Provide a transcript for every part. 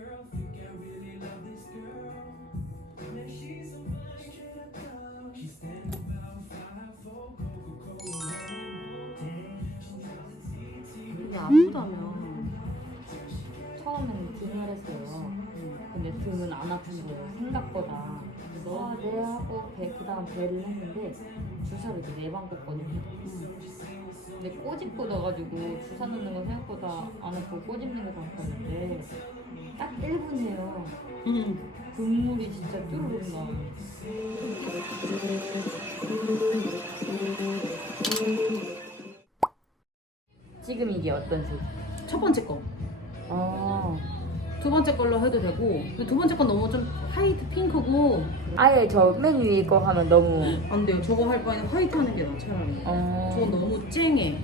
girl. Think I really love this girl. Can't tell. She's standing about five four Coca-Cola, Red Bull. She's 이게 아프다면 처음에는 등을 했어요. 근데 등은 안 아픈 거예요. 생각보다. 아, 네 하고 배, 그 다음 배를 했는데 주사를 이제 네방 꽂거든요. 근데 꼬집고 넣어가지고 주사 넣는 건 생각보다 안 아프고 꼬집는 게 더 아팠는데 딱 1분이에요. 국물이 진짜 뚜루룩 나와요. 지금 이게 어떤 색? 첫 번째 거. 아, 두 번째 걸로 해도 되고 근데 두 번째 건 너무 좀 화이트 핑크고 아예 저 맨 위에 거 하면 너무 안 돼요. 저거 할 바에는 화이트 하는 게 나아 차라리. 어... 저건 너무 쨍해.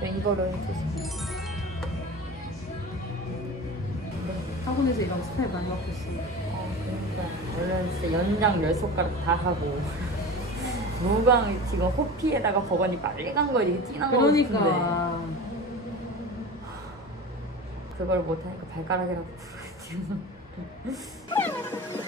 네, 이거를 해주세요. 학원에서 이런 스타일 많이 맡고 있어. 어, 그러니까 원래 진짜 연장 열 손가락 다 하고 무광 지금 호피에다가 버건이 빨간 거 이렇게 진한 거 그러니까. 그걸 못하니까 발가락이라고 지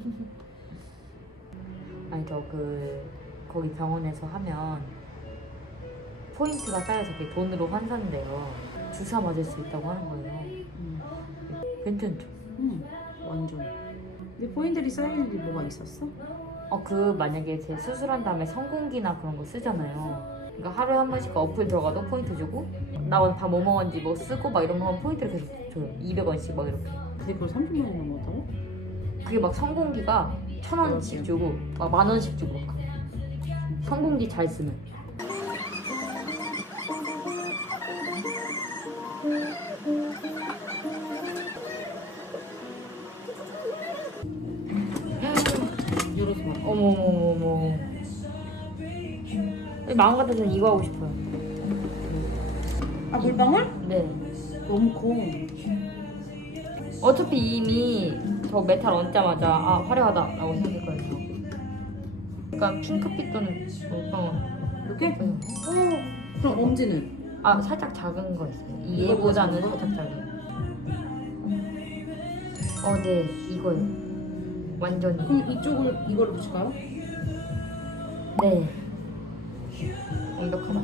아니 저 그 거기 병원에서 하면 포인트가 쌓여서 그게 돈으로 환산돼요 주사 맞을 수 있다고 하는 거예요 음, 괜찮죠? 음, 완전. 근데 포인들이 쌓일 일이 뭐가 있었어? 어 그 만약에 제 수술한 다음에 성공기나 그런 거 쓰잖아요. 그러니까 하루에 한 번씩 어플 들어가도 포인트 주고 나 오늘 밥뭐 먹었는지 뭐 쓰고 막 이런 거 하면 포인트를 계속 줘요. 200원씩 막 이렇게. 근데 그걸 30년이나 먹었다고? 그게 막 성공기가 천 원씩 주고 막 만 원씩 주고 막. 성공기 잘 쓰면. 열어서 봐. 어머머머머. 마음 같아서는 이거 하고 싶어요. 아 물방울? 네. 너무 커. 어차피 이미 저 메탈 얹자마자 아 화려하다라고 생각했거든요. 그러니까 핑크빛 또는 물방울 이렇게? 네. 어. 그럼 엄지는? 아 살짝 작은 거 있어요. 이 얘보다는 살짝 작은. 어, 네 이거요. 완전히. 그럼 이쪽을 이걸로 붙일까요? 네. 완벽하다.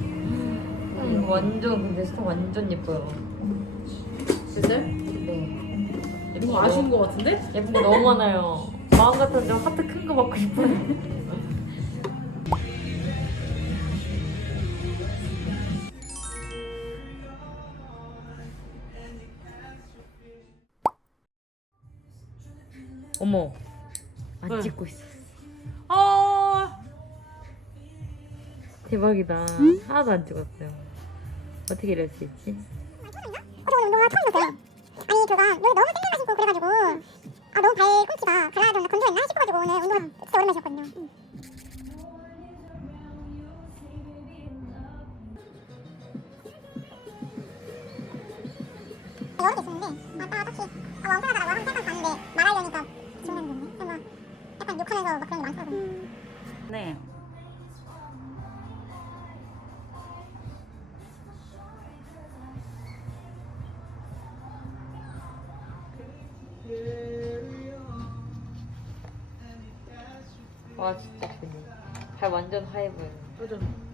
음, 완전 근데 스톤 완전 예뻐요. 됐어요? 네. 이거 뭐 아쉬운 거 같은데? 예쁜 거 너무 많아요. 마음 같아서 좀 하트 큰 거 받고 싶어요. 어머, 안 왜? 찍고 있어. 아 대박이다. 하나도 안 찍었어요. 어떻게 이럴 수 있지? 운동화 처음 입었어요. 아니 그가 여기 너무 신고 그래가지고 아 너무 발꿈치가 갈라졌나 건조했나 싶어가지고 오늘 운동화 진짜 오랜만에 신었거든요. 응. 딱히 아. 네. 와 진짜 크네. 발 완전 하얘 보여요. 맞아.